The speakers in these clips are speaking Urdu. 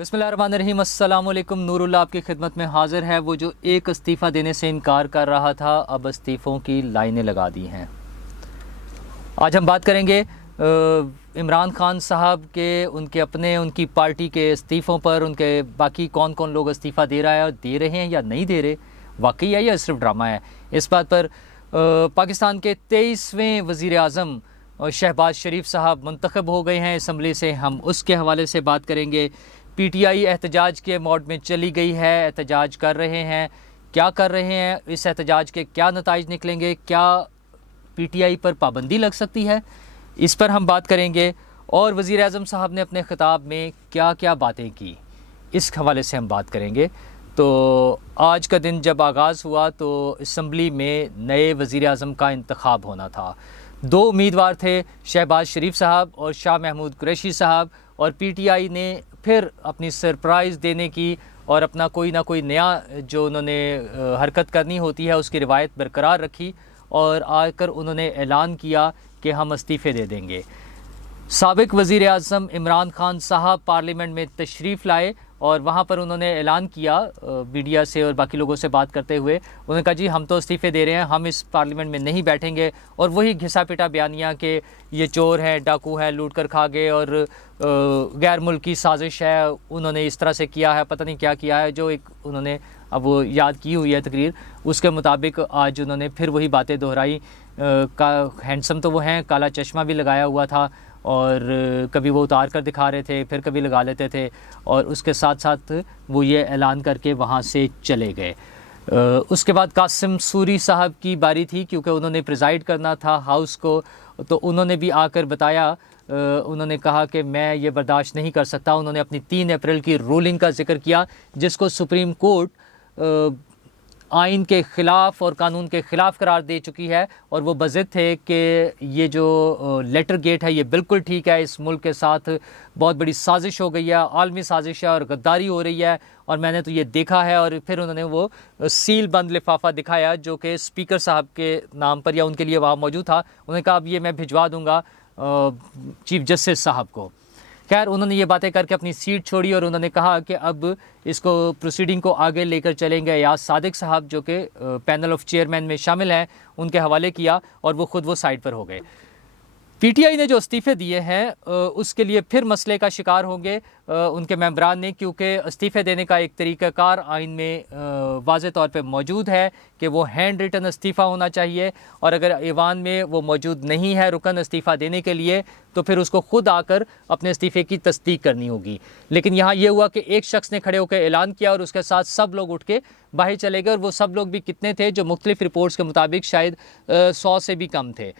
بسم اللہ الرحمن الرحیم۔ السلام علیکم۔ نور اللہ آپ کی خدمت میں حاضر ہے۔ وہ جو ایک استعفیٰ دینے سے انکار کر رہا تھا، اب استعفوں کی لائنیں لگا دی ہیں۔ آج ہم بات کریں گے عمران خان صاحب کے ان کی پارٹی کے استعفوں پر، ان کے باقی کون کون لوگ استعفیٰ دے رہا ہے اور دے رہے ہیں یا نہیں دے رہے، واقعی ہے یا صرف ڈرامہ ہے۔ اس بات پر پاکستان کے 23ویں وزیر اعظم شہباز شریف صاحب منتخب ہو گئے ہیں اسمبلی سے، ہم اس کے حوالے سے بات کریں گے۔ پی ٹی آئی احتجاج کے موڈ میں چلی گئی ہے، احتجاج کر رہے ہیں، کیا کر رہے ہیں، اس احتجاج کے کیا نتائج نکلیں گے، کیا پی ٹی آئی پر پابندی لگ سکتی ہے، اس پر ہم بات کریں گے۔ اور وزیر اعظم صاحب نے اپنے خطاب میں کیا کیا باتیں کی، اس حوالے سے ہم بات کریں گے۔ تو آج کا دن جب آغاز ہوا تو اسمبلی میں نئے وزیر اعظم کا انتخاب ہونا تھا۔ 2 امیدوار تھے، شہباز شریف صاحب اور شاہ محمود قریشی صاحب، اور پی ٹی آئی نے پھر اپنی سرپرائز دینے کی اور اپنا کوئی نہ کوئی نیا جو انہوں نے حرکت کرنی ہوتی ہے اس کی روایت برقرار رکھی، اور آ کر انہوں نے اعلان کیا کہ ہم استعفے دے دیں گے۔ سابق وزیر اعظم عمران خان صاحب پارلیمنٹ میں تشریف لائے اور وہاں پر انہوں نے اعلان کیا میڈیا سے اور باقی لوگوں سے بات کرتے ہوئے، انہوں نے کہا جی ہم تو استعفے دے رہے ہیں، ہم اس پارلیمنٹ میں نہیں بیٹھیں گے۔ اور وہی گھسا پٹا بیانیہ کہ یہ چور ہیں، ڈاکو ہیں، لوٹ کر کھا گئے اور غیر ملکی سازش ہے، انہوں نے اس طرح سے کیا ہے، پتہ نہیں کیا کیا ہے، جو ایک انہوں نے اب وہ یاد کی ہوئی ہے تقریر، اس کے مطابق آج انہوں نے پھر وہی باتیں دہرائی۔ ہینڈسم تو وہ ہیں، کالا چشمہ بھی لگایا ہوا تھا اور کبھی وہ اتار کر دکھا رہے تھے، پھر کبھی لگا لیتے تھے، اور اس کے ساتھ ساتھ وہ یہ اعلان کر کے وہاں سے چلے گئے۔ اس کے بعد قاسم سوری صاحب کی باری تھی، کیونکہ انہوں نے پریزائڈ کرنا تھا ہاؤس کو، تو انہوں نے بھی آ کر بتایا، انہوں نے کہا کہ میں یہ برداشت نہیں کر سکتا۔ انہوں نے اپنی 3 اپریل کی رولنگ کا ذکر کیا، جس کو سپریم کورٹ آئین کے خلاف اور قانون کے خلاف قرار دے چکی ہے، اور وہ بضد تھے کہ یہ جو لیٹر گیٹ ہے یہ بالکل ٹھیک ہے، اس ملک کے ساتھ بہت بڑی سازش ہو گئی ہے، عالمی سازش ہے اور غداری ہو رہی ہے، اور میں نے تو یہ دیکھا ہے۔ اور پھر انہوں نے وہ سیل بند لفافہ دکھایا جو کہ اسپیکر صاحب کے نام پر یا ان کے لیے وہاں موجود تھا، انہوں نے کہا اب یہ میں بھجوا دوں گا چیف جسٹس صاحب کو۔ خیر انہوں نے یہ باتیں کر کے اپنی سیٹ چھوڑی، اور انہوں نے کہا کہ اب اس کو پروسیڈنگ کو آگے لے کر چلیں گے۔ ایاز صادق صاحب جو کہ پینل آف چیئرمین میں شامل ہیں، ان کے حوالے کیا، اور وہ خود سائڈ پر ہو گئے۔ پی ٹی آئی نے جو استعفے دیے ہیں اس کے لیے پھر مسئلے کا شکار ہوں گے ان کے ممبران نے، کیونکہ استعفے دینے کا ایک طریقہ کار آئین میں واضح طور پہ موجود ہے کہ وہ ہینڈ ریٹن استعفیٰ ہونا چاہیے، اور اگر ایوان میں وہ موجود نہیں ہے رکن استعفیٰ دینے کے لیے تو پھر اس کو خود آ کر اپنے استعفے کی تصدیق کرنی ہوگی۔ لیکن یہاں یہ ہوا کہ ایک شخص نے کھڑے ہو کے اعلان کیا اور اس کے ساتھ سب لوگ اٹھ کے باہر چلے گئے، اور وہ سب لوگ بھی کتنے تھے جو مختلف رپورٹس کے مطابق شاید 100 سے بھی کم تھے۔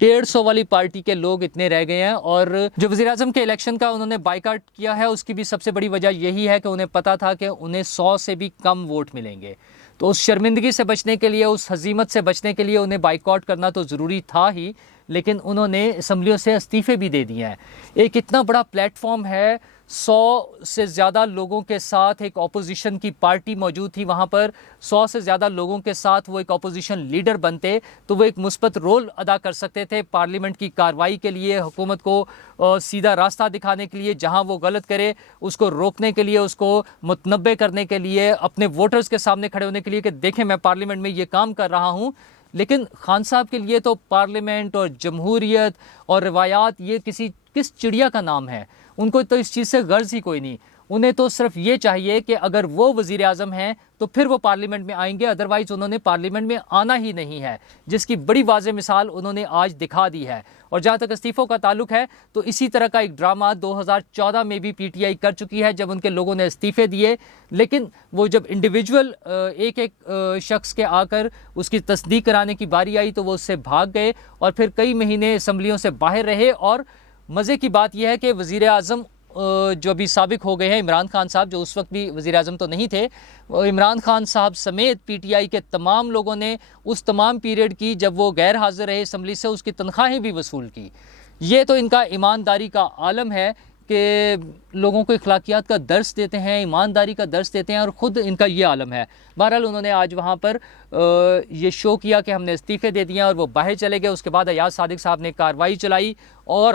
150 والی پارٹی کے لوگ اتنے رہ گئے ہیں، اور جو وزیر اعظم کے الیکشن کا انہوں نے بائیکاٹ کیا ہے اس کی بھی سب سے بڑی وجہ یہی ہے کہ انہیں پتا تھا کہ انہیں 100 سے بھی کم ووٹ ملیں گے، تو اس شرمندگی سے بچنے کے لیے، اس ہزیمت سے بچنے کے لیے انہیں بائیکاٹ کرنا تو ضروری تھا ہی، لیکن انہوں نے اسمبلیوں سے استعفے بھی دے دیے ہیں۔ ایک اتنا بڑا پلیٹ فارم ہے، 100 سے زیادہ لوگوں کے ساتھ ایک اپوزیشن کی پارٹی موجود تھی وہاں پر، 100 سے زیادہ لوگوں کے ساتھ وہ ایک اپوزیشن لیڈر بنتے تو وہ ایک مثبت رول ادا کر سکتے تھے پارلیمنٹ کی کارروائی کے لیے، حکومت کو سیدھا راستہ دکھانے کے لیے، جہاں وہ غلط کرے اس کو روکنے کے لیے، اس کو متنبع کرنے کے لیے، اپنے ووٹرز کے سامنے کھڑے ہونے کے لیے کہ دیکھیں میں پارلیمنٹ میں یہ کام کر رہا ہوں۔ لیکن خان صاحب کے لیے تو پارلیمنٹ اور جمہوریت اور روایات یہ کس چڑیا کا نام ہے، ان کو تو اس چیز سے غرض ہی کوئی نہیں۔ انہیں تو صرف یہ چاہیے کہ اگر وہ وزیر اعظم ہیں تو پھر وہ پارلیمنٹ میں آئیں گے، ادروائز انہوں نے پارلیمنٹ میں آنا ہی نہیں ہے، جس کی بڑی واضح مثال انہوں نے آج دکھا دی ہے۔ اور جہاں تک استعفوں کا تعلق ہے تو اسی طرح کا ایک ڈرامہ 2014 میں بھی پی ٹی آئی کر چکی ہے، جب ان کے لوگوں نے استعفے دیے، لیکن وہ جب انڈیویجول ایک شخص کے آ کر اس کی تصدیق کرانے کی باری آئی تو وہ اس سے بھاگ گئے، اور پھر کئی مہینے اسمبلیوں سے باہر رہے۔ اور مزے کی بات یہ ہے کہ وزیر اعظم جو ابھی سابق ہو گئے ہیں، عمران خان صاحب جو اس وقت بھی وزیر اعظم تو نہیں تھے، عمران خان صاحب سمیت پی ٹی آئی کے تمام لوگوں نے اس تمام پیریڈ کی جب وہ غیر حاضر رہے اسمبلی سے، اس کی تنخواہیں بھی وصول کی۔ یہ تو ان کا ایمانداری کا عالم ہے کہ لوگوں کو اخلاقیات کا درس دیتے ہیں، ایمانداری کا درس دیتے ہیں، اور خود ان کا یہ عالم ہے۔ بہرحال انہوں نے آج وہاں پر یہ شو کیا کہ ہم نے استعفے دے دیے اور وہ باہر چلے گئے۔ اس کے بعد ایاز صادق صاحب نے کارروائی چلائی، اور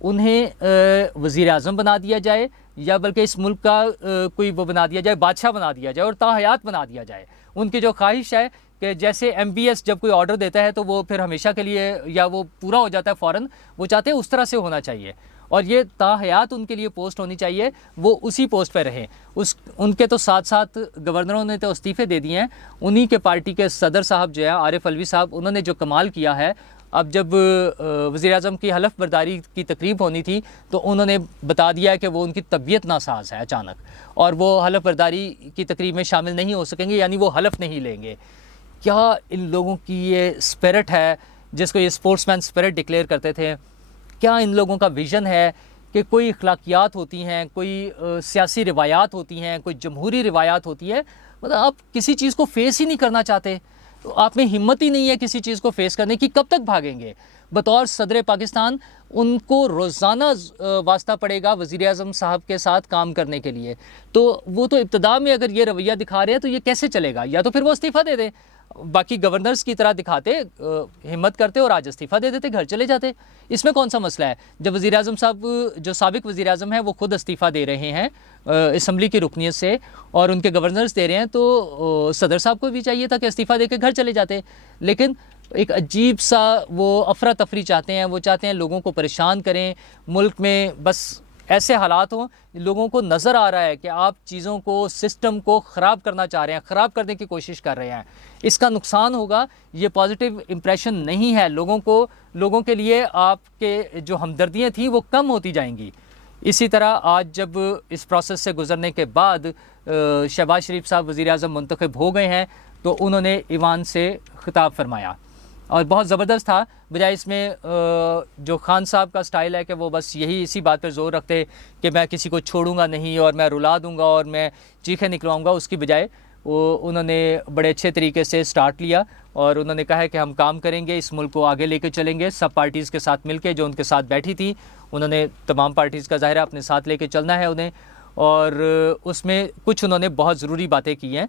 انہیں وزیر اعظم بنا دیا جائے یا بلکہ اس ملک کا کوئی وہ بنا دیا جائے، بادشاہ بنا دیا جائے اور تاحیات بنا دیا جائے۔ ان کی جو خواہش ہے کہ جیسے MBS جب کوئی آرڈر دیتا ہے تو وہ پھر ہمیشہ کے لیے یا وہ پورا ہو جاتا ہے فوراً، وہ چاہتے ہیں اس طرح سے ہونا چاہیے، اور یہ تاحیات ان کے لیے پوسٹ ہونی چاہیے، وہ اسی پوسٹ پہ رہیں۔ ان کے تو ساتھ ساتھ گورنروں نے تو استعفے دے دیے ہیں، انہی کے پارٹی کے صدر صاحب جو ہیں عارف علوی صاحب، انہوں نے جو کمال کیا ہے، اب جب وزیر اعظم کی حلف برداری کی تقریب ہونی تھی تو انہوں نے بتا دیا کہ وہ ان کی طبیعت ناساز ہے اچانک، اور وہ حلف برداری کی تقریب میں شامل نہیں ہو سکیں گے، یعنی وہ حلف نہیں لیں گے۔ کیا ان لوگوں کی یہ اسپرٹ ہے جس کو یہ اسپورٹس مین اسپرٹ ڈکلیئر کرتے تھے؟ کیا ان لوگوں کا ویژن ہے کہ کوئی اخلاقیات ہوتی ہیں، کوئی سیاسی روایات ہوتی ہیں، کوئی جمہوری روایات ہوتی ہے، مطلب آپ کسی چیز کو فیس ہی نہیں کرنا چاہتے، آپ میں ہمت ہی نہیں ہے کسی چیز کو فیس کرنے کی، کب تک بھاگیں گے؟ بطور صدر پاکستان ان کو روزانہ واسطہ پڑے گا وزیر اعظم صاحب کے ساتھ کام کرنے کے لیے، تو وہ تو ابتدا میں اگر یہ رویہ دکھا رہے ہیں تو یہ کیسے چلے گا؟ یا تو پھر وہ استعفیٰ دے دیں، باقی گورنرز کی طرح دکھاتے، ہمت کرتے اور آج استعفیٰ دے دیتے، گھر چلے جاتے۔ اس میں کون سا مسئلہ ہے؟ جب وزیر اعظم صاحب جو سابق وزیر اعظم ہیں وہ خود استعفیٰ دے رہے ہیں اسمبلی کی رکنیت سے، اور ان کے گورنرز دے رہے ہیں، تو صدر صاحب کو بھی چاہیے تھا کہ استعفیٰ دے کے گھر چلے جاتے، لیکن ایک عجیب سا وہ افراتفری چاہتے ہیں، وہ چاہتے ہیں لوگوں کو پریشان کریں، ملک میں بس ایسے حالات ہوں، لوگوں کو نظر آ رہا ہے کہ آپ چیزوں کو، سسٹم کو خراب کرنا چاہ رہے ہیں، خراب کرنے کی کوشش کر رہے ہیں، اس کا نقصان ہوگا، یہ پازیٹیو امپریشن نہیں ہے لوگوں کے لیے، آپ کے جو ہمدردیاں تھیں وہ کم ہوتی جائیں گی۔ اسی طرح آج جب اس پروسیس سے گزرنے کے بعد شہباز شریف صاحب وزیر اعظم منتخب ہو گئے ہیں تو انہوں نے ایوان سے خطاب فرمایا اور بہت زبردست تھا، بجائے اس میں جو خان صاحب کا سٹائل ہے کہ وہ بس اسی بات پر زور رکھتے کہ میں کسی کو چھوڑوں گا نہیں اور میں رلا دوں گا اور میں چیخیں نکلواؤں گا، اس کی بجائے انہوں نے بڑے اچھے طریقے سے سٹارٹ لیا اور انہوں نے کہا ہے کہ ہم کام کریں گے، اس ملک کو آگے لے کے چلیں گے، سب پارٹیز کے ساتھ مل کے، جو ان کے ساتھ بیٹھی تھی انہوں نے تمام پارٹیز کا ظاہر ہے اپنے ساتھ لے کے چلنا ہے انہیں، اور اس میں کچھ انہوں نے بہت ضروری باتیں کی ہیں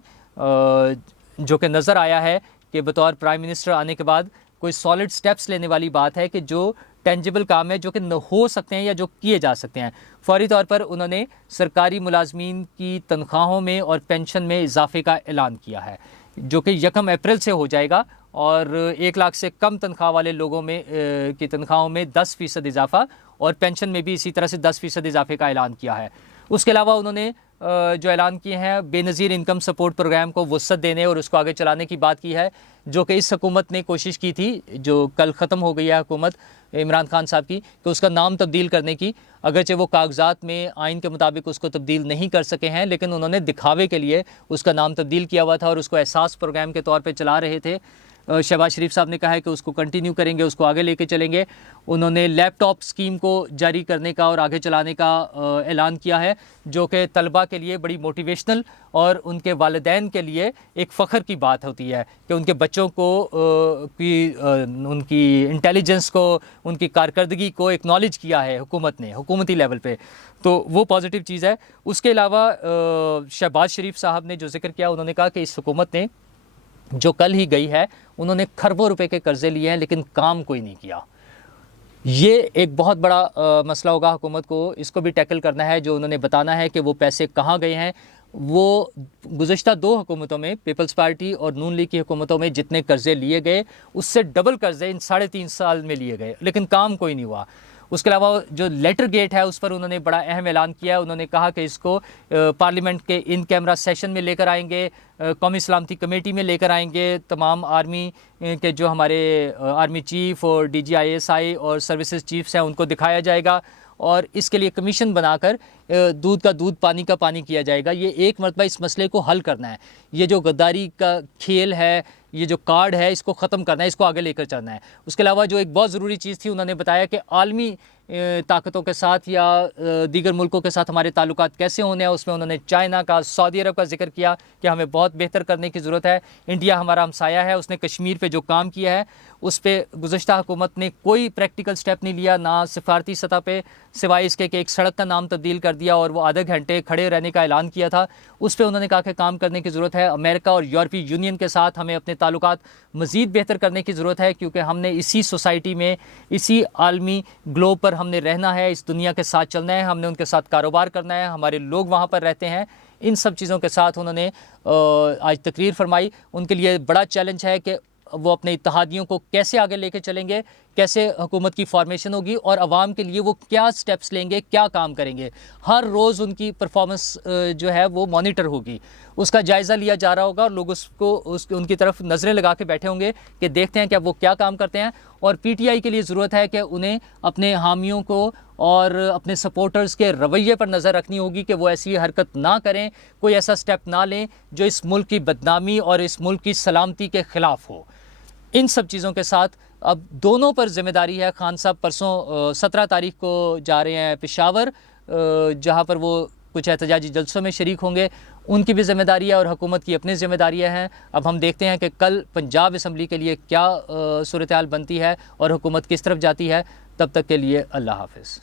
جو کہ نظر آیا ہے کہ بطور پرائم منسٹر آنے کے بعد کوئی سالڈ سٹیپس لینے والی بات ہے کہ جو ٹینجیبل کام ہے، جو کہ ہو سکتے ہیں یا جو کیے جا سکتے ہیں۔ فوری طور پر انہوں نے سرکاری ملازمین کی تنخواہوں میں اور پینشن میں اضافے کا اعلان کیا ہے، جو کہ 1 اپریل سے ہو جائے گا، اور 1 لاکھ سے کم تنخواہ والے لوگوں میں کی تنخواہوں میں 10% اضافہ، اور پینشن میں بھی اسی طرح سے 10% اضافے کا اعلان کیا ہے۔ اس کے علاوہ انہوں نے جو اعلان کیے ہیں بے نظیر انکم سپورٹ پروگرام کو وسعت دینے اور اس کو آگے چلانے کی بات کی ہے، جو کہ اس حکومت نے کوشش کی تھی، جو کل ختم ہو گئی ہے حکومت عمران خان صاحب کی، کہ اس کا نام تبدیل کرنے کی، اگرچہ وہ کاغذات میں آئین کے مطابق اس کو تبدیل نہیں کر سکے ہیں، لیکن انہوں نے دکھاوے کے لیے اس کا نام تبدیل کیا ہوا تھا اور اس کو احساس پروگرام کے طور پہ چلا رہے تھے۔ شہباز شریف صاحب نے کہا ہے کہ اس کو کنٹینیو کریں گے، اس کو آگے لے کے چلیں گے۔ انہوں نے لیپ ٹاپ اسکیم کو جاری کرنے کا اور آگے چلانے کا اعلان کیا ہے، جو کہ طلباء کے لیے بڑی موٹیویشنل اور ان کے والدین کے لیے ایک فخر کی بات ہوتی ہے کہ ان کے بچوں کو ان کی انٹیلیجنس کو، ان کی کارکردگی کو ایکنالج کیا ہے حکومت نے، حکومتی لیول پہ، تو وہ پازیٹیو چیز ہے۔ اس کے علاوہ شہباز شریف صاحب نے جو ذکر کیا، انہوں نے کہا کہ اس حکومت نے جو کل ہی گئی ہے، انہوں نے کھربوں روپے کے قرضے لیے ہیں لیکن کام کوئی نہیں کیا۔ یہ ایک بہت بڑا مسئلہ ہوگا حکومت کو، اس کو بھی ٹیکل کرنا ہے، جو انہوں نے بتانا ہے کہ وہ پیسے کہاں گئے ہیں۔ وہ گزشتہ 2 حکومتوں میں، پیپلز پارٹی اور نون لیگ کی حکومتوں میں جتنے قرضے لیے گئے اس سے ڈبل قرضے ان 3.5 سال میں لیے گئے، لیکن کام کوئی نہیں ہوا۔ اس کے علاوہ جو لیٹر گیٹ ہے اس پر انہوں نے بڑا اہم اعلان کیا ہے، انہوں نے کہا کہ اس کو پارلیمنٹ کے ان کیمرہ سیشن میں لے کر آئیں گے، قومی سلامتی کمیٹی میں لے کر آئیں گے، تمام آرمی کے جو ہمارے آرمی چیف اور DGISI اور سروسز چیفز ہیں ان کو دکھایا جائے گا، اور اس کے لیے کمیشن بنا کر دودھ کا دودھ پانی کا پانی کیا جائے گا۔ یہ ایک مرتبہ اس مسئلے کو حل کرنا ہے، یہ جو غداری کا کھیل ہے، یہ جو کارڈ ہے، اس کو ختم کرنا ہے، اس کو آگے لے کر چلنا ہے۔ اس کے علاوہ جو ایک بہت ضروری چیز تھی، انہوں نے بتایا کہ عالمی طاقتوں کے ساتھ یا دیگر ملکوں کے ساتھ ہمارے تعلقات کیسے ہونے ہیں۔ اس میں انہوں نے چائنا کا، سعودی عرب کا ذکر کیا کہ ہمیں بہت بہتر کرنے کی ضرورت ہے۔ انڈیا ہمارا ہمسایہ ہے، اس نے کشمیر پہ جو کام کیا ہے اس پہ گزشتہ حکومت نے کوئی پریکٹیکل سٹیپ نہیں لیا، نہ سفارتی سطح پہ، سوائے اس کے کہ ایک سڑک کا نام تبدیل کر دیا اور وہ آدھے گھنٹے کھڑے رہنے کا اعلان کیا تھا۔ اس پہ انہوں نے کہا کہ کام کرنے کی ضرورت ہے۔ امریکہ اور یورپی یونین کے ساتھ ہمیں اپنے تعلقات مزید بہتر کرنے کی ضرورت ہے، کیونکہ ہم نے اسی سوسائٹی میں، اسی عالمی گلوب پر ہم نے رہنا ہے، اس دنیا کے ساتھ چلنا ہے، ہم نے ان کے ساتھ کاروبار کرنا ہے، ہمارے لوگ وہاں پر رہتے ہیں، ان سب چیزوں کے ساتھ انہوں نے آج تقریر فرمائی۔ ان کے لیے بڑا چیلنج ہے کہ وہ اپنے اتحادیوں کو کیسے آگے لے کے چلیں گے، کیسے حکومت کی فارمیشن ہوگی، اور عوام کے لیے وہ کیا سٹیپس لیں گے، کیا کام کریں گے۔ ہر روز ان کی پرفارمنس جو ہے وہ مانیٹر ہوگی، اس کا جائزہ لیا جا رہا ہوگا، اور لوگ ان کی طرف نظریں لگا کے بیٹھے ہوں گے کہ دیکھتے ہیں کہ اب وہ کیا کام کرتے ہیں۔ اور پی ٹی آئی کے لیے ضرورت ہے کہ انہیں اپنے حامیوں کو اور اپنے سپورٹرز کے رویے پر نظر رکھنی ہوگی کہ وہ ایسی حرکت نہ کریں، کوئی ایسا سٹیپ نہ لیں جو اس ملک کی بدنامی اور اس ملک کی سلامتی کے خلاف ہو۔ ان سب چیزوں کے ساتھ اب دونوں پر ذمہ داری ہے۔ خان صاحب پرسوں 17 تاریخ کو جا رہے ہیں پشاور، جہاں پر وہ کچھ احتجاجی جلسوں میں شریک ہوں گے، ان کی بھی ذمہ داری ہے اور حکومت کی اپنی ذمہ داریاں ہیں۔ اب ہم دیکھتے ہیں کہ کل پنجاب اسمبلی کے لیے کیا صورتحال بنتی ہے اور حکومت کس طرف جاتی ہے۔ تب تک کے لیے اللہ حافظ۔